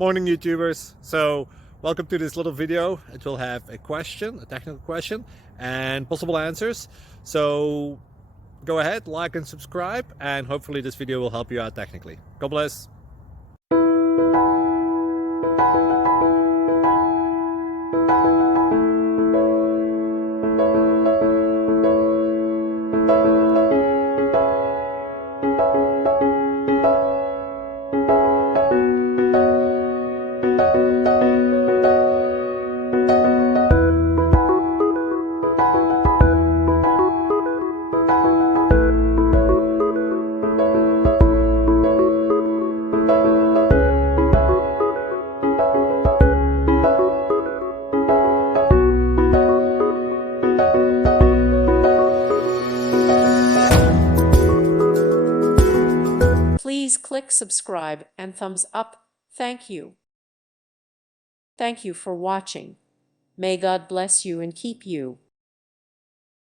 Morning, YouTubers. So welcome to this little video. It will have a question, a technical question, and possible answers. So go ahead, like and subscribe, and hopefully this video will help you out technically. God bless. Please click subscribe and thumbs up. Thank you. Thank you for watching. May God bless you and keep you.